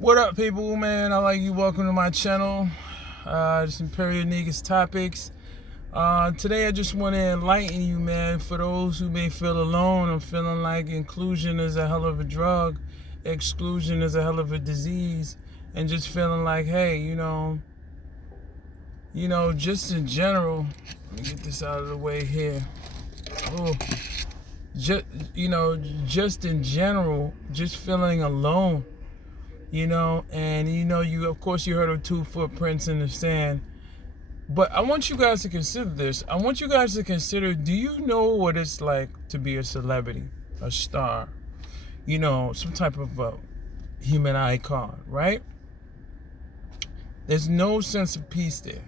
What up, people, man? I like you. Welcome to my channel. Just Imperial Niggas Topics. Today I just want to enlighten you, man, for those who may feel alone or feeling like inclusion is a hell of a drug, exclusion is a hell of a disease, and just feeling like, hey, just in general, let me get this out of the way here. Oh, just in general, just feeling alone. And you of course you heard of 2 footprints in the sand. But I want you guys to consider this. I want you guys to consider, do you know what it's like to be a celebrity, a star, some type of human icon, right? There's no sense of peace there.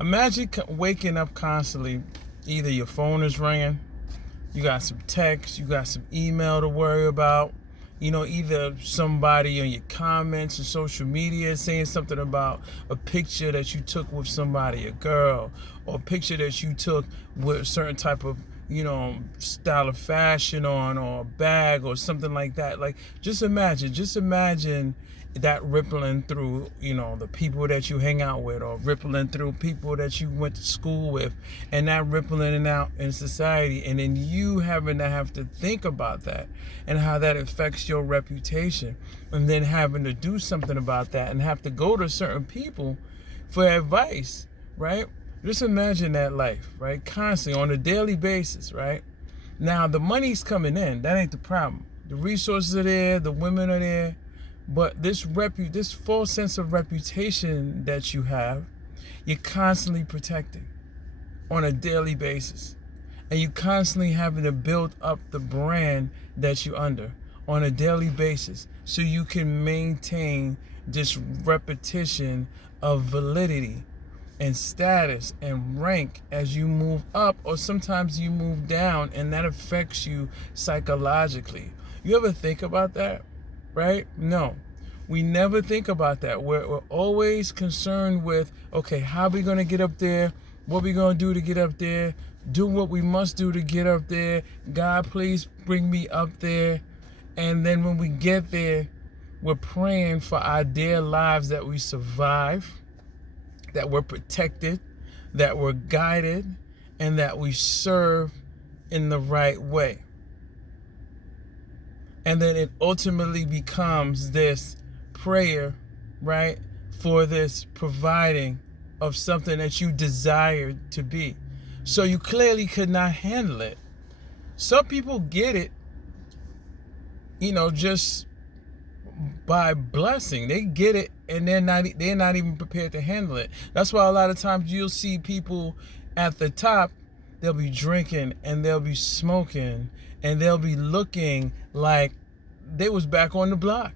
Imagine waking up constantly. Either your phone is ringing, you got some text, you got some email to worry about, either somebody in your comments or social media saying something about a picture that you took with somebody, a girl, or a picture that you took with a certain type of, style of fashion on, or a bag or something like that. Like, just imagine that rippling through, the people that you hang out with, or rippling through people that you went to school with, and that rippling out in society, and then you having to have to think about that and how that affects your reputation, and then having to do something about that and have to go to certain people for advice, right? Just imagine that life, right? Constantly, on a daily basis, right? Now, the money's coming in. That ain't the problem. The resources are there, the women are there, but this false sense of reputation that you have, you're constantly protecting on a daily basis. And you constantly having to build up the brand that you're under on a daily basis so you can maintain this repetition of validity and status and rank as you move up, or sometimes you move down, and that affects you psychologically. You ever think about that? Right? No, we never think about that. We're always concerned with, okay, how are we going to get up there? What are we going to do to get up there? Do what we must do to get up there. God, please bring me up there. And then when we get there, we're praying for our dear lives that we survive, that we're protected, that we're guided, and that we serve in the right way. And then it ultimately becomes this prayer, right, for this providing of something that you desired to be. So you clearly could not handle it. Some people get it, just by blessing. They get it, and they're not even prepared to handle it. That's why a lot of times you'll see people at the top, they'll be drinking and they'll be smoking and they'll be looking like they was back on the block.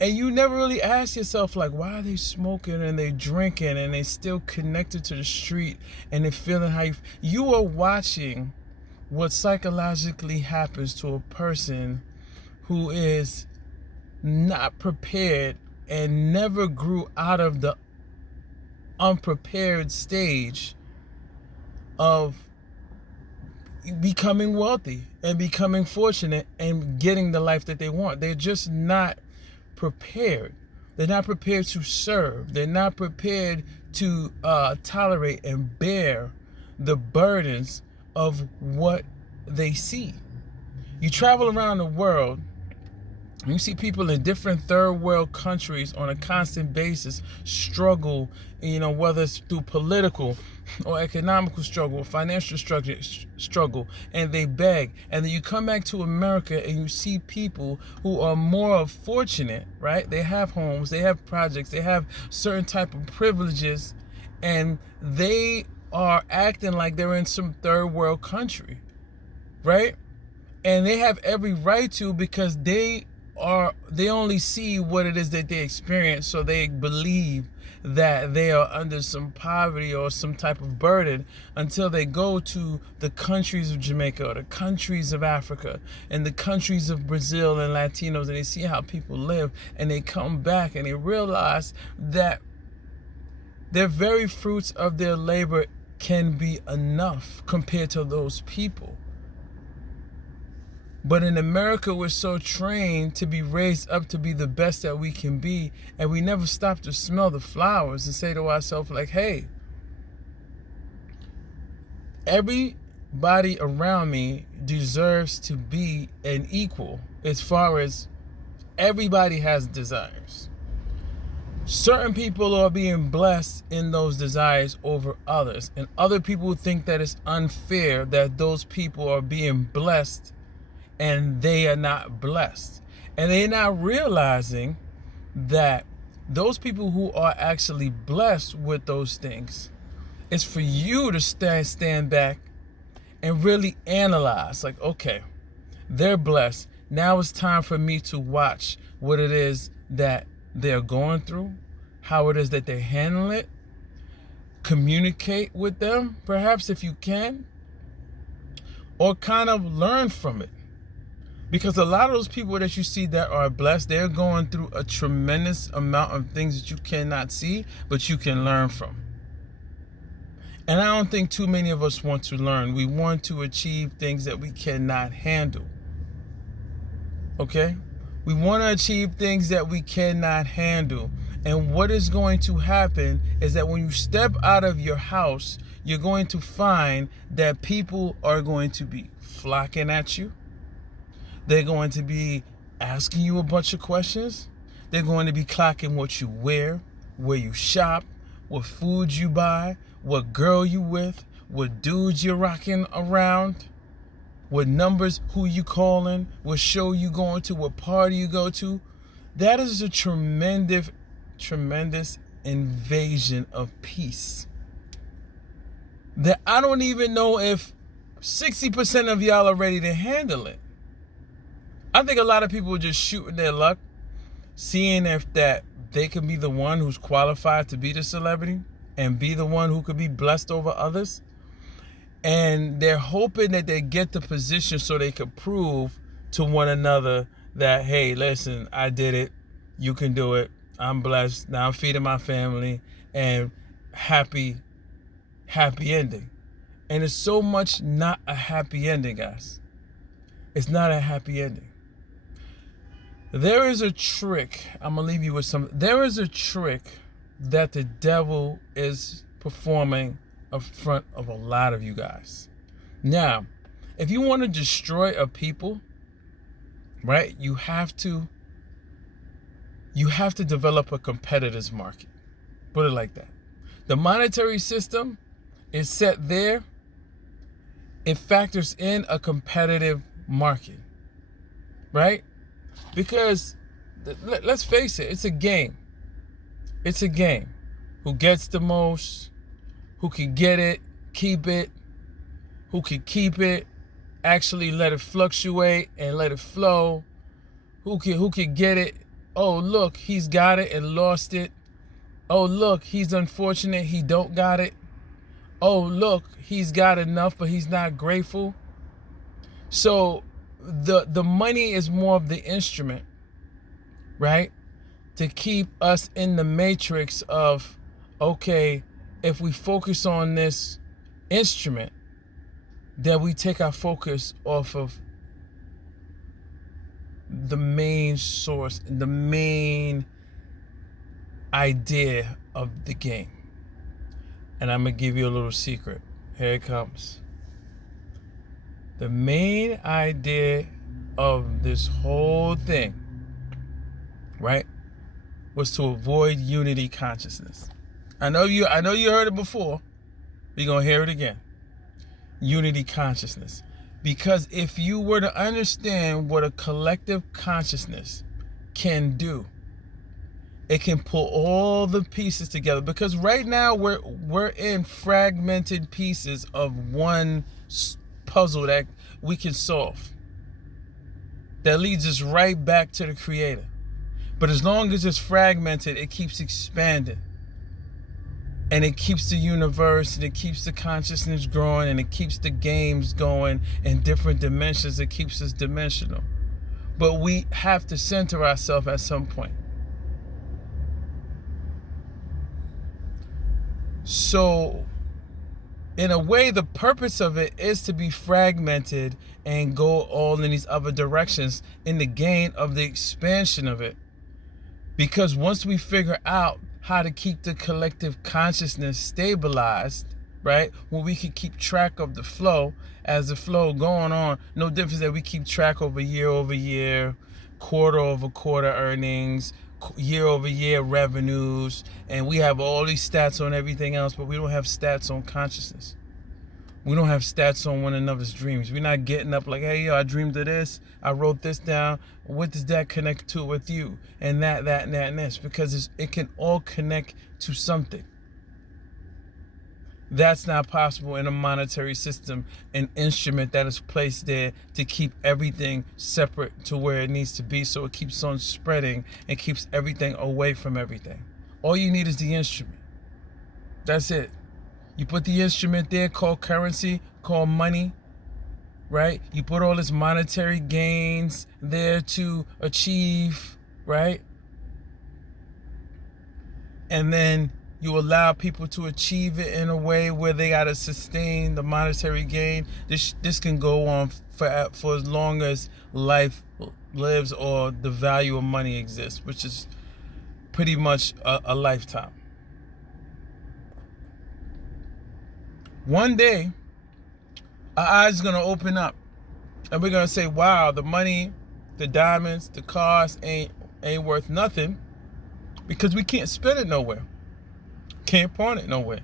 And you never really ask yourself, like, why are they smoking and they drinking and they still connected to the street and they feeling how you are watching what psychologically happens to a person who is not prepared and never grew out of the unprepared stage of becoming wealthy and becoming fortunate and getting the life that they want. They're just not prepared. They're not prepared to serve. They're not prepared to tolerate and bear the burdens of what they see. You travel around the world, you see people in different third world countries on a constant basis struggle, whether it's through political or economical struggle, financial struggle, and they beg. And then you come back to America and you see people who are more fortunate, right? They have homes, they have projects, they have certain type of privileges, and they are acting like they're in some third world country, right? And they have every right to, because they only see what it is that they experience, so they believe that they are under some poverty or some type of burden until they go to the countries of Jamaica or the countries of Africa and the countries of Brazil and Latinos, and they see how people live, and they come back and they realize that their very fruits of their labor can be enough compared to those people. But in America, we're so trained to be raised up to be the best that we can be, and we never stop to smell the flowers and say to ourselves, like, hey, everybody around me deserves to be an equal as far as everybody has desires. Certain people are being blessed in those desires over others, and other people think that it's unfair that those people are being blessed and they are not blessed. And they're not realizing that those people who are actually blessed with those things, it's for you to stand back and really analyze, like, okay, they're blessed. Now it's time for me to watch what it is that they're going through, how it is that they handle it, communicate with them, perhaps if you can, or kind of learn from it. Because a lot of those people that you see that are blessed, they're going through a tremendous amount of things that you cannot see, but you can learn from. And I don't think too many of us want to learn. We want to achieve things that we cannot handle. Okay? We want to achieve things that we cannot handle. And what is going to happen is that when you step out of your house, you're going to find that people are going to be flocking at you. They're going to be asking you a bunch of questions. They're going to be clocking what you wear, where you shop, what food you buy, what girl you with, what dudes you're rocking around, what numbers, who you calling, what show you going to, what party you go to. That is a tremendous invasion of peace that I don't even know if 60% of y'all are ready to handle it. I think a lot of people are just shooting their luck, seeing if that they can be the one who's qualified to be the celebrity and be the one who could be blessed over others. And they're hoping that they get the position so they can prove to one another that, hey, listen, I did it. You can do it. I'm blessed. Now I'm feeding my family, and happy ending. And it's so much not a happy ending, guys. It's not a happy ending. There is a trick. I'm going to leave you with some. There is a trick that the devil is performing in front of a lot of you guys. Now, if you want to destroy a people, right, you have to develop a competitor's market. Put it like that. The monetary system is set there. It factors in a competitive market, right? Because let's face it, it's a game. It's a game. Who gets the most, who can get it, keep it, who can keep it, actually let it fluctuate and let it flow, who can get it. Oh, look, he's got it and lost it. Oh, look, he's unfortunate, he don't got it. Oh, look, he's got enough, but he's not grateful. So the money is more of the instrument, right? To keep us in the matrix of, okay, if we focus on this instrument, then we take our focus off of the main source, the main idea of the game. And I'm going to give you a little secret. Here it comes. The main idea of this whole thing, right, was to avoid unity consciousness. I know you heard it before. We're going to hear it again. Unity consciousness. Because if you were to understand what a collective consciousness can do, it can pull all the pieces together. Because right now we're in fragmented pieces of one puzzle that we can solve, that leads us right back to the Creator. But as long as it's fragmented, it keeps expanding, and it keeps the universe, and it keeps the consciousness growing, and it keeps the games going in different dimensions. It keeps us dimensional. But we have to center ourselves at some point. So in a way, the purpose of it is to be fragmented and go all in these other directions in the gain of the expansion of it. Because once we figure out how to keep the collective consciousness stabilized, right, where we can keep track of the flow as the flow going on, no difference that we keep track over year, quarter over quarter earnings, year over year revenues, and we have all these stats on everything else, but we don't have stats on consciousness. We don't have stats on one another's dreams. We're not getting up like, hey, yo, I dreamed of this. I wrote this down. What does that connect to with you? And that, and this. Because it can all connect to something. That's not possible in a monetary system, an instrument that is placed there to keep everything separate to where it needs to be, so it keeps on spreading and keeps everything away from everything. All you need is the instrument. That's it. You put the instrument there called currency, called money, right? You put all this monetary gains there to achieve, right? And then you allow people to achieve it in a way where they got to sustain the monetary gain. This can go on for as long as life lives or the value of money exists, which is pretty much a lifetime. One day, our eyes are going to open up and we're going to say, wow, the money, the diamonds, the cars ain't worth nothing because we can't spend it nowhere. Can't pawn it nowhere.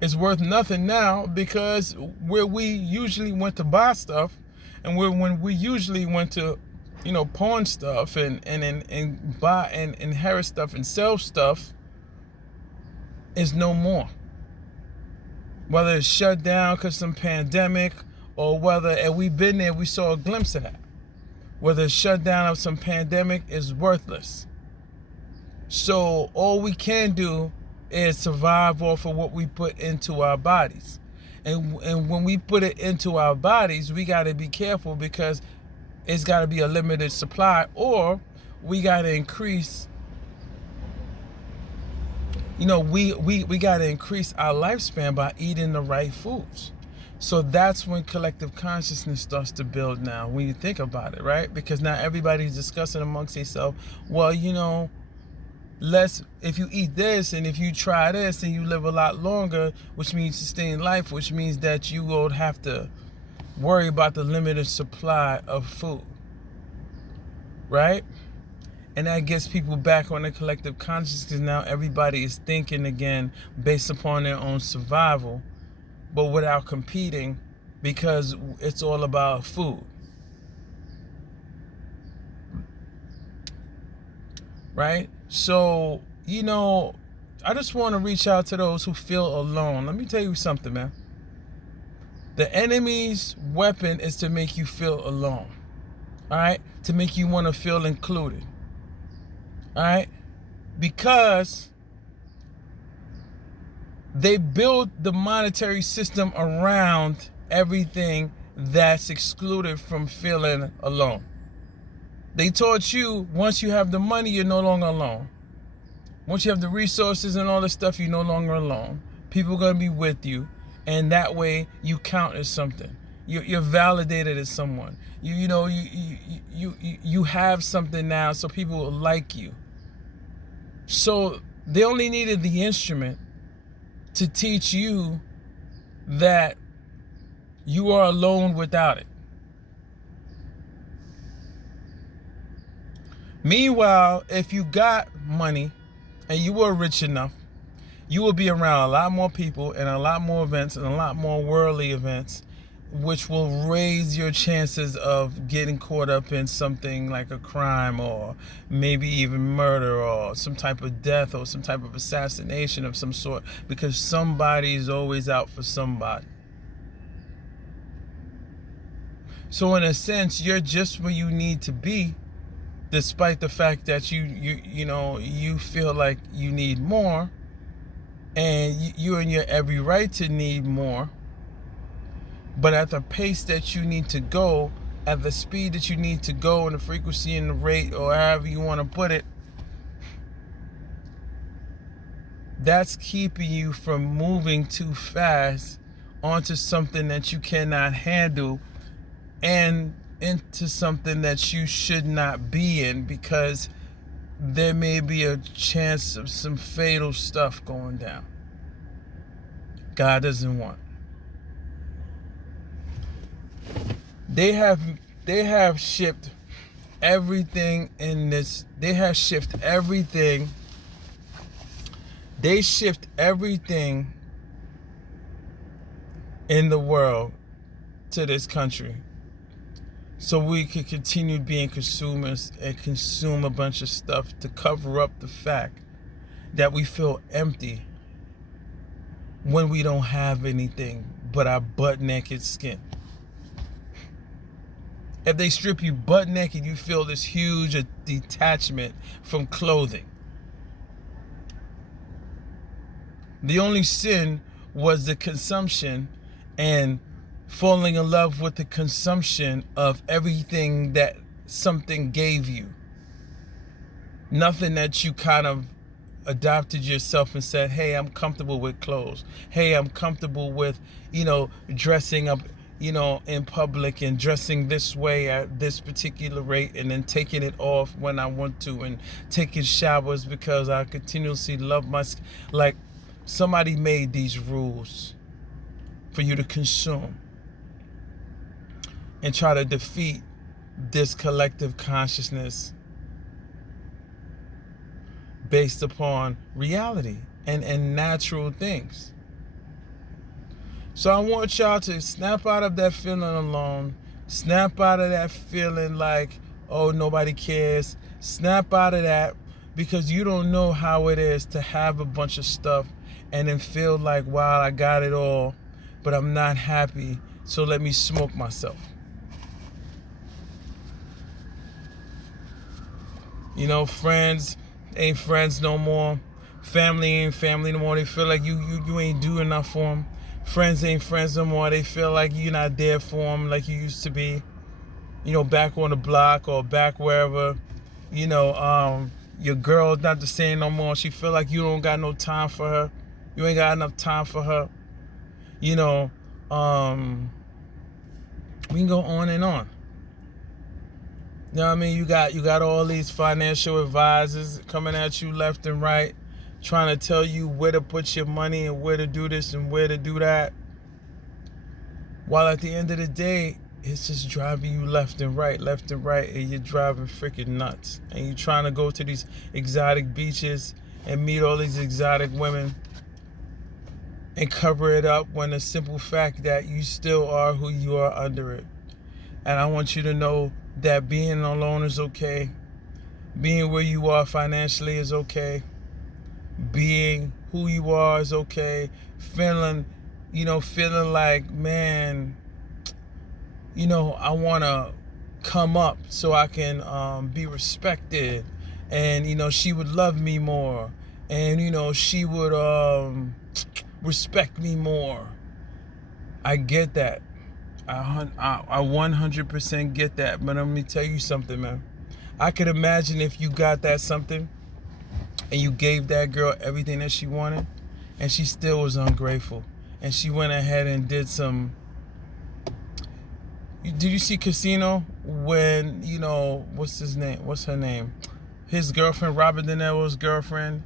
It's worth nothing now because where we usually went to buy stuff and when we usually went to, pawn stuff and buy and inherit stuff and sell stuff is no more. Whether it's shut down because some pandemic or whether, and we've been there, we saw a glimpse of that. Whether it's shut down of some pandemic is worthless. So all we can do is survive off of what we put into our bodies. And when we put it into our bodies, we got to be careful because it's got to be a limited supply, or we got to increase, we got to increase our lifespan by eating the right foods. So that's when collective consciousness starts to build now, when you think about it, right? Because now everybody's discussing amongst themselves, well, if you eat this and if you try this and you live a lot longer, which means sustain life, which means that you won't have to worry about the limited supply of food, right? And that gets people back on the collective consciousness because now everybody is thinking again based upon their own survival, but without competing because it's all about food. Right? So, I just want to reach out to those who feel alone. Let me tell you something, man. The enemy's weapon is to make you feel alone. All right? To make you want to feel included. All right? Because they build the monetary system around everything that's excluded from feeling alone. They taught you once you have the money, you're no longer alone. Once you have the resources and all this stuff, you're no longer alone. People are going to be with you. And that way you count as something. You're validated as someone. You have something now, so people will like you. So they only needed the instrument to teach you that you are alone without it. Meanwhile, if you got money and you were rich enough, you will be around a lot more people and a lot more events and a lot more worldly events, which will raise your chances of getting caught up in something like a crime or maybe even murder or some type of death or some type of assassination of some sort, because somebody's always out for somebody. So in a sense, you're just where you need to be, despite the fact that you feel like you need more, and you're in your every right to need more, but at the pace that you need to go, at the speed that you need to go, and the frequency and the rate, or however you want to put it, that's keeping you from moving too fast onto something that you cannot handle and into something that you should not be in, because there may be a chance of some fatal stuff going down. God doesn't want. They have shipped everything in this. They shift everything in the world to this country so we could continue being consumers and consume a bunch of stuff to cover up the fact that we feel empty when we don't have anything but our butt naked skin. If they strip you butt naked, you feel this huge detachment from clothing. The only sin was the consumption and falling in love with the consumption of everything that something gave you. Nothing that you kind of adopted yourself and said, hey, I'm comfortable with clothes. Hey, I'm comfortable with, dressing up, in public and dressing this way at this particular rate, and then taking it off when I want to, and taking showers because I continuously love my skin. Like, somebody made these rules for you to consume and try to defeat this collective consciousness based upon reality and natural things. So I want y'all to snap out of that feeling alone. Snap out of that feeling like, oh, nobody cares. Snap out of that, because you don't know how it is to have a bunch of stuff and then feel like, wow, I got it all, but I'm not happy, so let me smoke myself. Friends ain't friends no more. Family ain't family no more. They feel like you ain't do enough for them. Friends ain't friends no more. They feel like you're not there for them like you used to be. Back on the block or back wherever. Your girl's not the same no more. She feel like you don't got no time for her. You ain't got enough time for her. We can go on and on. You know what I mean? You got all these financial advisors coming at you left and right, trying to tell you where to put your money and where to do this and where to do that. While at the end of the day, it's just driving you left and right, and you're driving freaking nuts. And you're trying to go to these exotic beaches and meet all these exotic women and cover it up, when the simple fact that you still are who you are under it. And I want you to know that being alone is okay. Being where you are financially is okay. Being who you are is okay. Feeling like, man, I want to come up so I can be respected. And, she would love me more. And, she would respect me more. I get that. I 100% get that. But let me tell you something, man. I could imagine if you got that something and you gave that girl everything that she wanted and she still was ungrateful. And she went ahead and did some... Did you see Casino when, what's her name? His girlfriend, Robert De Niro's girlfriend,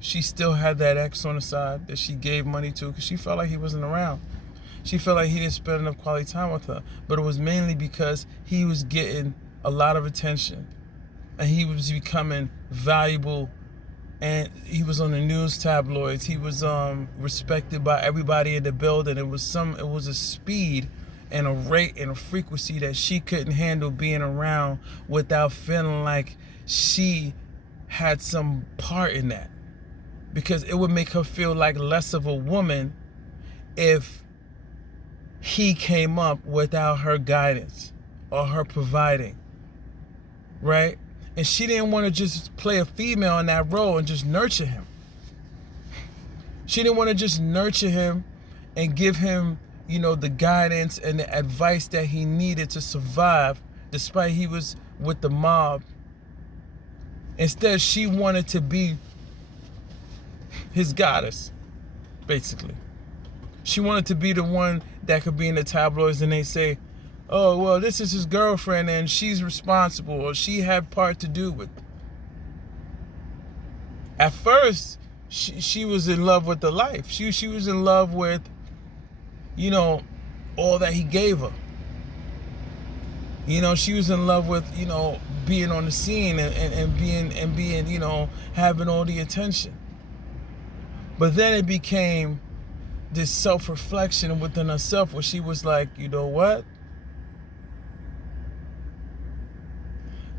she still had that ex on the side that she gave money to because she felt like he wasn't around. She felt like he didn't spend enough quality time with her. But it was mainly because he was getting a lot of attention. And he was becoming valuable. And he was on the news tabloids. He was respected by everybody in the building. It was a speed and a rate and a frequency that she couldn't handle being around without feeling like she had some part in that. Because it would make her feel like less of a woman if he came up without her guidance or her providing, right? And she didn't want to just play a female in that role and just nurture him. She didn't want to just nurture him and give him, the guidance and the advice that he needed to survive, despite he was with the mob. Instead, she wanted to be his goddess, basically. She wanted to be the one that could be in the tabloids and they say, oh, well, this is his girlfriend and she's responsible or she had part to do with it. At first, she was in love with the life. She was in love with, you know, all that he gave her. You know, she was in love with, you know, being on the scene and being, you know, having all the attention. But then it became this self-reflection within herself where she was like, you know what?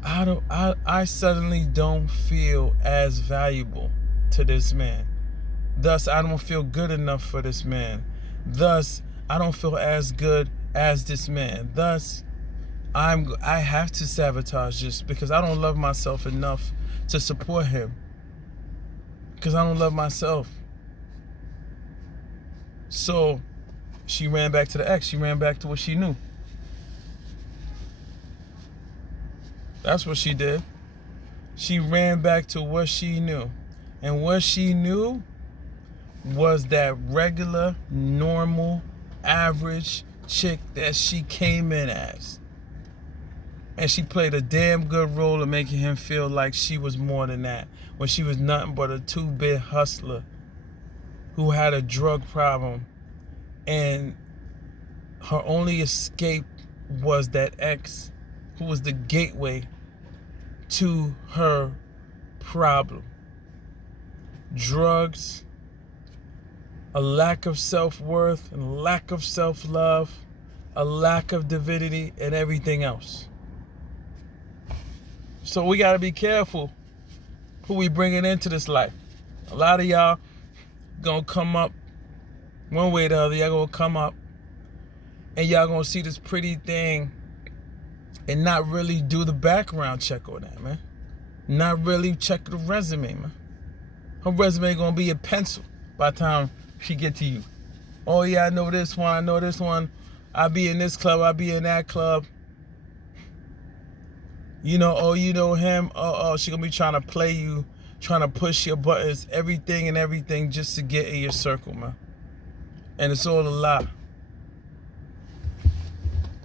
I suddenly don't feel as valuable to this man. Thus, I don't feel good enough for this man. Thus, I don't feel as good as this man. Thus, I have to sabotage this because I don't love myself enough to support him. Because I don't love myself. So, she ran back to the ex. She ran back to what she knew. That's what she did. She ran back to what she knew. And what she knew was that regular, normal, average chick that she came in as. And she played a damn good role of making him feel like she was more than that. When she was nothing but a two-bit hustler who had a drug problem. And her only escape was that ex who was the gateway to her problem. Drugs, a lack of self-worth, and lack of self-love, a lack of divinity, and everything else. So we got to be careful who we bringing into this life. A lot of y'all gonna come up one way or the other. Y'all gonna come up and y'all gonna see this pretty thing and not really do the background check on that, man. Not really check the resume, man. Her resume gonna be a pencil by the time she get to you. Oh yeah, I know this one, I know this one. I be in this club, I be in that club. You know, oh, you know him. Oh, she gonna be trying to play you, trying to push your buttons, everything just to get in your circle, man. And it's all a lie.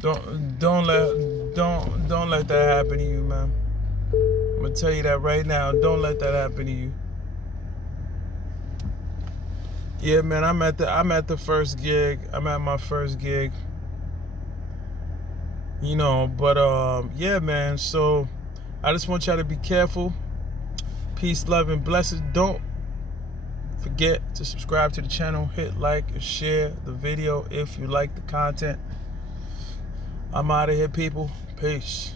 Don't let that happen to you, man. I'm gonna tell you that right now. Don't let that happen to you. Yeah, man, I'm at the first gig. I'm at my first gig. You know, but yeah, man. So I just want y'all to be careful. Peace, love, and blessings. Don't forget to subscribe to the channel. Hit like and share the video if you like the content. I'm out of here, people. Peace.